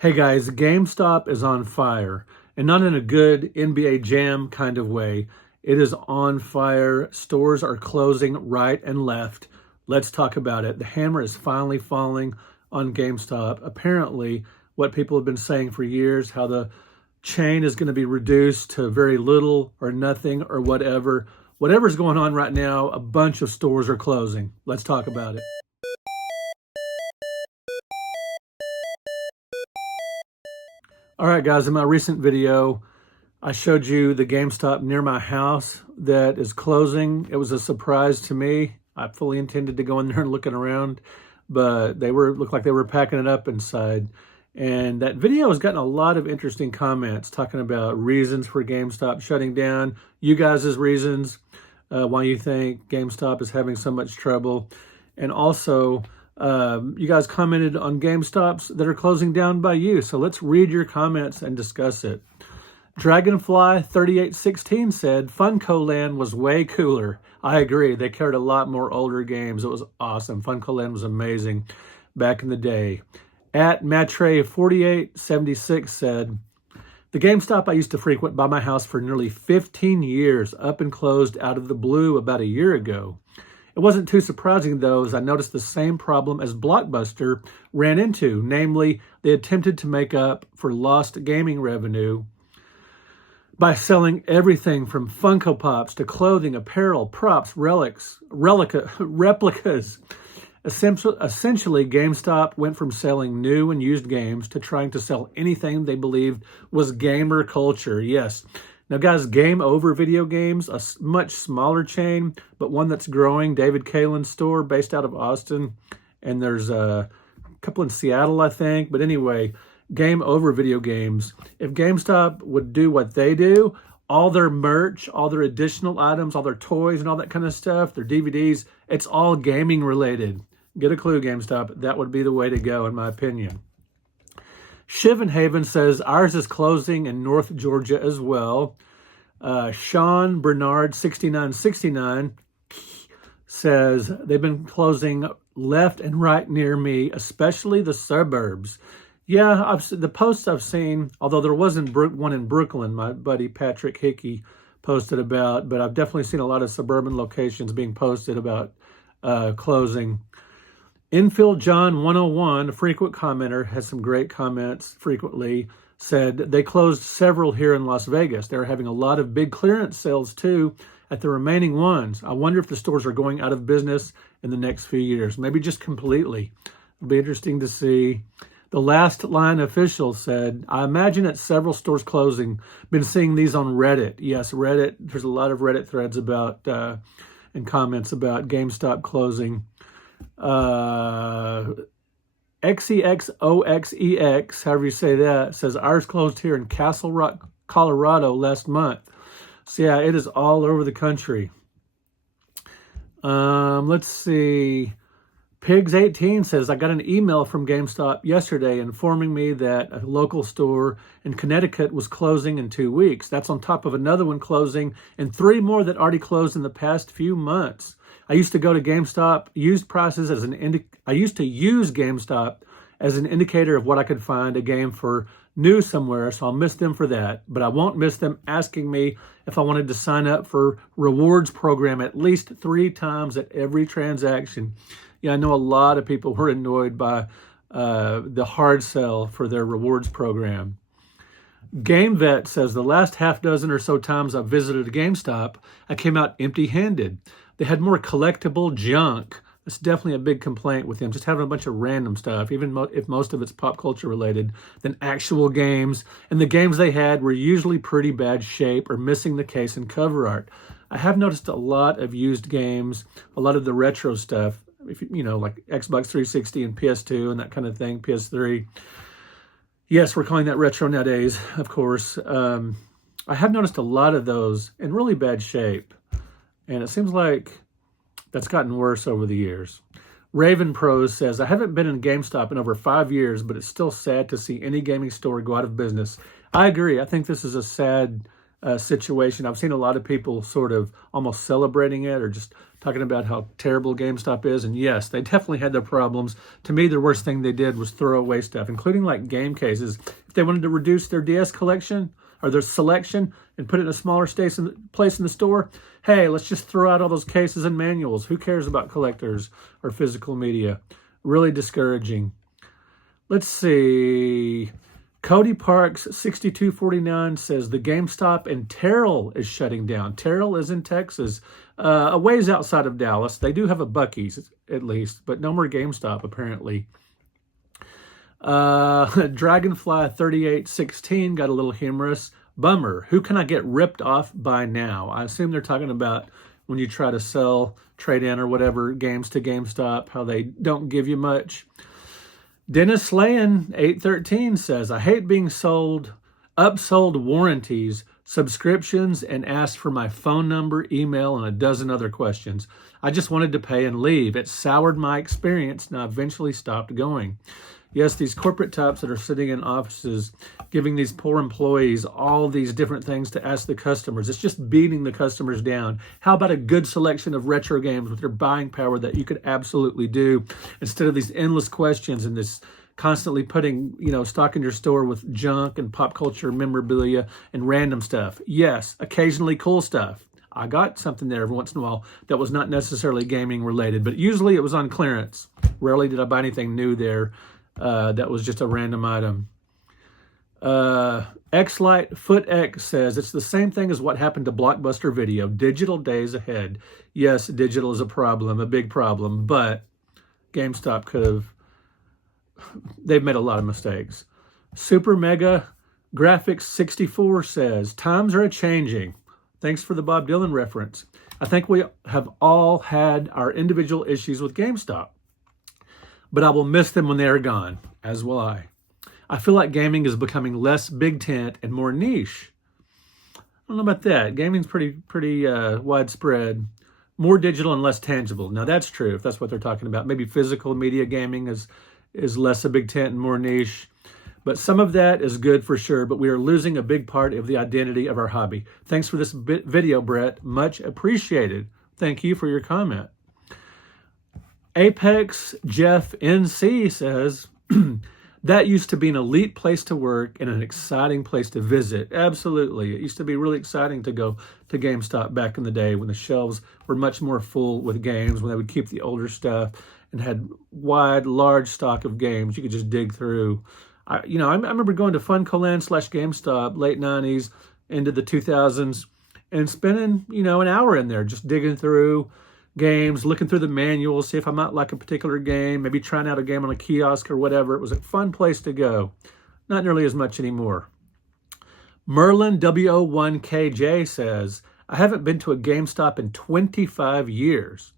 Hey guys, GameStop is on fire, and not in a good NBA Jam kind of way. It is on fire. Stores are closing right and left. Let's talk about it. The hammer is finally falling on GameStop. Apparently, what people have been saying for years, how the chain is going to be reduced to very little or nothing or whatever. Whatever's going on right now, a bunch of stores are closing. Let's talk about it. All right, guys, in my recent video, I showed you the GameStop near my house that is closing. It was a surprise to me. I fully intended to go in there and looking around, but looked like they were packing it up inside. And that video has gotten a lot of interesting comments talking about reasons for GameStop shutting down, you guys' reasons, why you think GameStop is having so much trouble. And also, you guys commented on GameStops that are closing down by you. So let's read your comments and discuss it. Dragonfly 3816 said, Funko Land was way cooler. I agree. They carried a lot more older games. It was awesome. Funko Land was amazing back in the day. At Matre 4876 said, the GameStop I used to frequent by my house for nearly 15 years up and closed out of the blue about a year ago. It wasn't too surprising, though, as I noticed the same problem as Blockbuster ran into, namely, they attempted to make up for lost gaming revenue by selling everything from Funko Pops to clothing, apparel, props, replicas. Essentially, GameStop went from selling new and used games to trying to sell anything they believed was gamer culture. Yes. Now, guys, Game Over Video Games, a much smaller chain, but one that's growing, David Kalin's store based out of Austin, and there's a couple in Seattle, I think. But anyway, Game Over Video Games. If GameStop would do what they do, all their merch, all their additional items, all their toys and all that kind of stuff, their DVDs, it's all gaming related. Get a clue, GameStop. That would be the way to go, in my opinion. Shivenhaven says ours is closing in North Georgia as well. Sean Bernard 6969 says they've been closing left and right near me, especially the suburbs. Yeah, the posts I've seen, although there wasn't one in Brooklyn, my buddy Patrick Hickey posted about, but I've definitely seen a lot of suburban locations being posted about closing. Infield John 101, a frequent commenter, has some great comments frequently, said they closed several here in Las Vegas. They're having a lot of big clearance sales too at the remaining ones. I wonder if the stores are going out of business in the next few years, maybe just completely. It'll be interesting to see. The Last Line official said, I imagine at several stores closing. Been seeing these on Reddit. Yes, Reddit. There's a lot of Reddit threads about and comments about GameStop closing. XEXOXEX, however you say that, says ours closed here in Castle Rock, Colorado last month. So yeah, it is all over the country. Let's see. Pigs18 says, I got an email from GameStop yesterday informing me that a local store in Connecticut was closing in 2 weeks. That's on top of another one closing and 3 more that already closed in the past few months. I used to go to GameStop, use prices as I used to use GameStop as an indicator of what I could find a game for new somewhere, so I'll miss them for that. But I won't miss them asking me if I wanted to sign up for rewards program at least 3 times at every transaction. Yeah, I know a lot of people were annoyed by the hard sell for their rewards program. GameVet says the last half dozen or so times I've visited a GameStop, I came out empty-handed. They had more collectible junk. That's definitely a big complaint with them, just having a bunch of random stuff, even if most of it's pop culture related, than actual games. And the games they had were usually pretty bad shape or missing the case and cover art. I have noticed a lot of used games, a lot of the retro stuff, if you know, like Xbox 360 and PS2 and that kind of thing, PS3. Yes, we're calling that retro nowadays, of course. I have noticed a lot of those in really bad shape. And it seems like that's gotten worse over the years. Raven Pros says, I haven't been in GameStop in over 5 years, but it's still sad to see any gaming store go out of business. I agree. I think this is a sad situation. I've seen a lot of people sort of almost celebrating it or just talking about how terrible GameStop is. And yes, they definitely had their problems. To me, the worst thing they did was throw away stuff, including like game cases. If they wanted to reduce their DS collection or their selection and put it in a smaller place in the store, hey, let's just throw out all those cases and manuals. Who cares about collectors or physical media? Really discouraging. Let's see. Cody Parks 6249 says the GameStop in Terrell is shutting down. Terrell is in Texas, a ways outside of Dallas. They do have a Buc-ee's at least, but no more GameStop apparently. Dragonfly 3816 got a little humorous. Bummer. Who can I get ripped off by now? I assume they're talking about when you try to sell, trade in or whatever games to GameStop, how they don't give you much. Dennis Slayan 813 says, I hate being upsold warranties, subscriptions, and asked for my phone number, email, and a dozen other questions. I just wanted to pay and leave. It soured my experience, and I eventually stopped going. Yes, these corporate types that are sitting in offices giving these poor employees all these different things to ask the customers. It's just beating the customers down. How about a good selection of retro games with their buying power that you could absolutely do instead of these endless questions and this constantly putting, stock in your store with junk and pop culture memorabilia and random stuff. Yes, occasionally cool stuff. I got something there every once in a while that was not necessarily gaming related, but usually it was on clearance. Rarely did I buy anything new there. That was just a random item. Xlight Foot X says it's the same thing as what happened to Blockbuster Video. Digital days ahead. Yes, digital is a problem, a big problem, but GameStop they've made a lot of mistakes. Super Mega Graphics 64 says times are a-changing. Thanks for the Bob Dylan reference. I think we have all had our individual issues with GameStop, but I will miss them when they are gone, as will I. I feel like gaming is becoming less big tent and more niche. I don't know about that. Gaming's pretty widespread, more digital and less tangible. Now that's true, if that's what they're talking about. Maybe physical media gaming is less a big tent and more niche. But some of that is good for sure, but we are losing a big part of the identity of our hobby. Thanks for this video, Brett. Much appreciated. Thank you for your comment. Apex Jeff NC says, that used to be an elite place to work and an exciting place to visit. Absolutely. It used to be really exciting to go to GameStop back in the day when the shelves were much more full with games, when they would keep the older stuff and had large stock of games you could just dig through. I remember going to FuncoLand / GameStop late 90s into the 2000s and spending, an hour in there just digging through games, looking through the manuals, see if I might like a particular game, maybe trying out a game on a kiosk or whatever. It was a fun place to go. Not nearly as much anymore. Merlin W01KJ says, I haven't been to a GameStop in 25 years.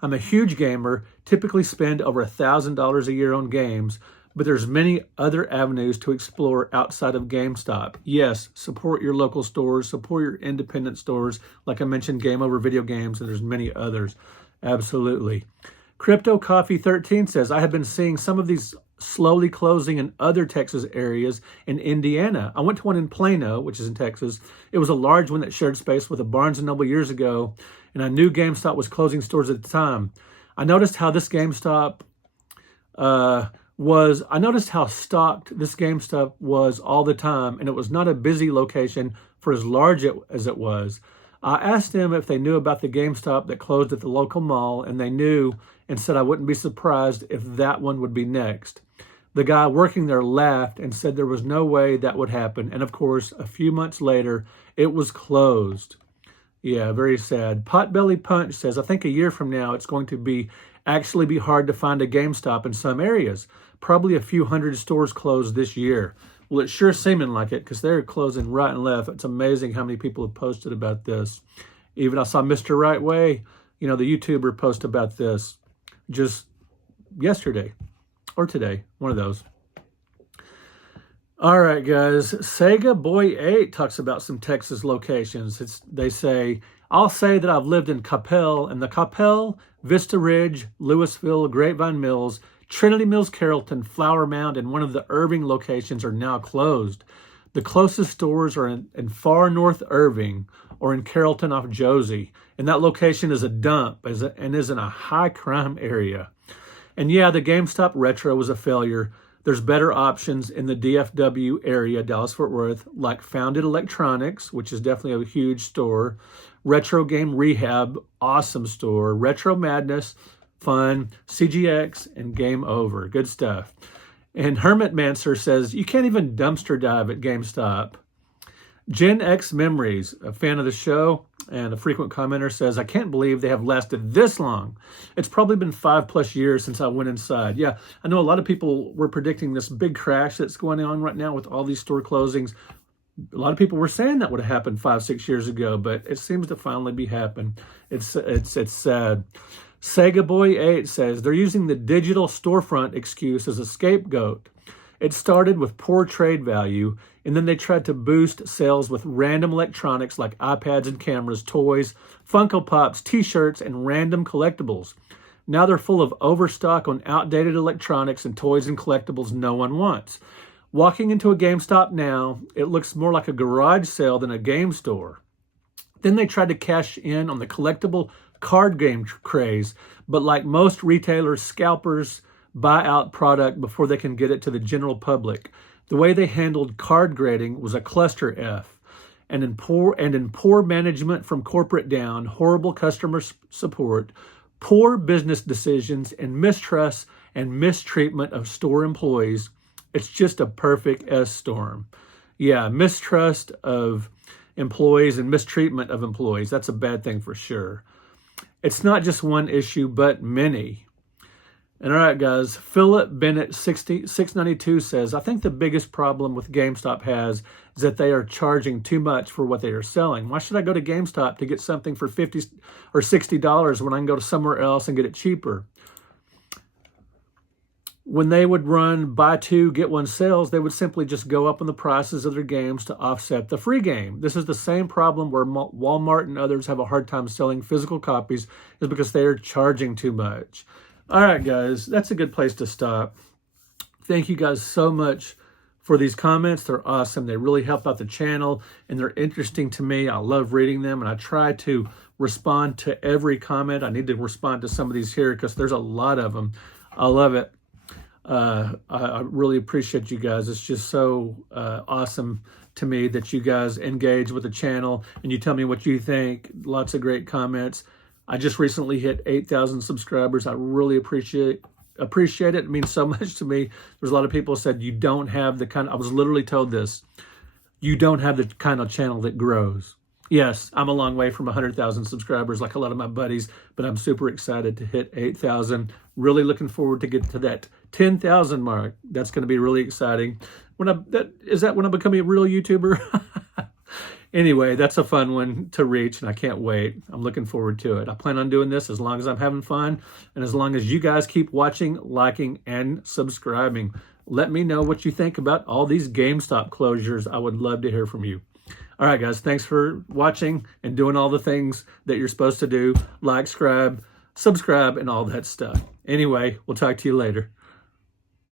I'm a huge gamer, typically spend over $1,000 a year on games, but there's many other avenues to explore outside of GameStop. Yes, support your local stores, support your independent stores. Like I mentioned, Game Over Video Games, and there's many others. Absolutely. Crypto Coffee 13 says, I have been seeing some of these slowly closing in other Texas areas in Indiana. I went to one in Plano, which is in Texas. It was a large one that shared space with a Barnes & Noble years ago, and I knew GameStop was closing stores at the time. I noticed how this GameStop I noticed how stocked this GameStop was all the time, and it was not a busy location for as large as it was. I asked them if they knew about the GameStop that closed at the local mall, and they knew and said I wouldn't be surprised if that one would be next. The guy working there laughed and said there was no way that would happen, and of course, a few months later, it was closed. Yeah, very sad. Potbelly Punch says, I think a year from now, it's going to actually be hard to find a GameStop in some areas. Probably a few hundred stores closed this year. Well, it's sure seeming like it because they're closing right and left. It's amazing how many people have posted about this. Even I saw Mr. Right Way, the YouTuber, post about this just yesterday or today, one of those. All right, guys. Sega Boy 8 talks about some Texas locations. They say, I'll say that I've lived in Coppell, and the Coppell, Vista Ridge, Louisville, Grapevine Mills, Trinity Mills, Carrollton, Flower Mound, and one of the Irving locations are now closed. The closest stores are in far North Irving or in Carrollton off Josie. And that location is a dump and is in a high crime area. And yeah, the GameStop Retro was a failure. There's better options in the DFW area, Dallas-Fort Worth, like Founded Electronics, which is definitely a huge store. Retro Game Rehab, awesome store. Retro Madness, fun. CGX, and Game Over. Good stuff. And Hermit Mancer says, you can't even dumpster dive at GameStop. Gen X Memories, a fan of the show and a frequent commenter, says, I can't believe they have lasted this long. It's probably been 5+ years since I went inside. Yeah, I know a lot of people were predicting this big crash that's going on right now with all these store closings. A lot of people were saying that would have happened 5-6 years ago, but it seems to finally be happening. It's sad. Sega Boy 8 says they're using the digital storefront excuse as a scapegoat. It started with poor trade value, and then they tried to boost sales with random electronics like iPads and cameras, toys, Funko Pops, t-shirts, and random collectibles. Now they're full of overstock on outdated electronics and toys and collectibles no one wants. Walking into a GameStop now, it looks more like a garage sale than a game store. Then they tried to cash in on the collectible card game craze, but like most retailers, scalpers buy out product before they can get it to the general public. The way they handled card grading was a cluster F. And in poor management from corporate down, horrible customer support, poor business decisions, and mistrust and mistreatment of store employees, it's just a perfect S-storm. Yeah, mistrust of employees and mistreatment of employees. That's a bad thing for sure. It's not just one issue, but many. And all right, guys, Philip Bennett 692 says, I think the biggest problem with GameStop is that they are charging too much for what they are selling. Why should I go to GameStop to get something for $50 or $60 when I can go to somewhere else and get it cheaper? When they would run buy two, get one sales, they would simply just go up on the prices of their games to offset the free game. This is the same problem where Walmart and others have a hard time selling physical copies, is because they are charging too much. All right, guys, that's a good place to stop. Thank you guys so much for these comments. They're awesome. They really help out the channel, and they're interesting to me. I love reading them, and I try to respond to every comment. I need to respond to some of these here because there's a lot of them. I love it. I really appreciate you guys. It's just so awesome to me that you guys engage with the channel and you tell me what you think. Lots of great comments. I just recently hit 8,000 subscribers. I really appreciate it. It means so much to me. There's a lot of people who said you don't have the kind. I was literally told this. You don't have the kind of channel that grows. Yes, I'm a long way from 100,000 subscribers like a lot of my buddies, but I'm super excited to hit 8,000. Really looking forward to get to that 10,000 mark. That's going to be really exciting. Is that when I become a real YouTuber? Anyway, that's a fun one to reach, and I can't wait. I'm looking forward to it. I plan on doing this as long as I'm having fun, and as long as you guys keep watching, liking, and subscribing. Let me know what you think about all these GameStop closures. I would love to hear from you. All right, guys, thanks for watching and doing all the things that you're supposed to do. Like, subscribe, and all that stuff. Anyway, we'll talk to you later.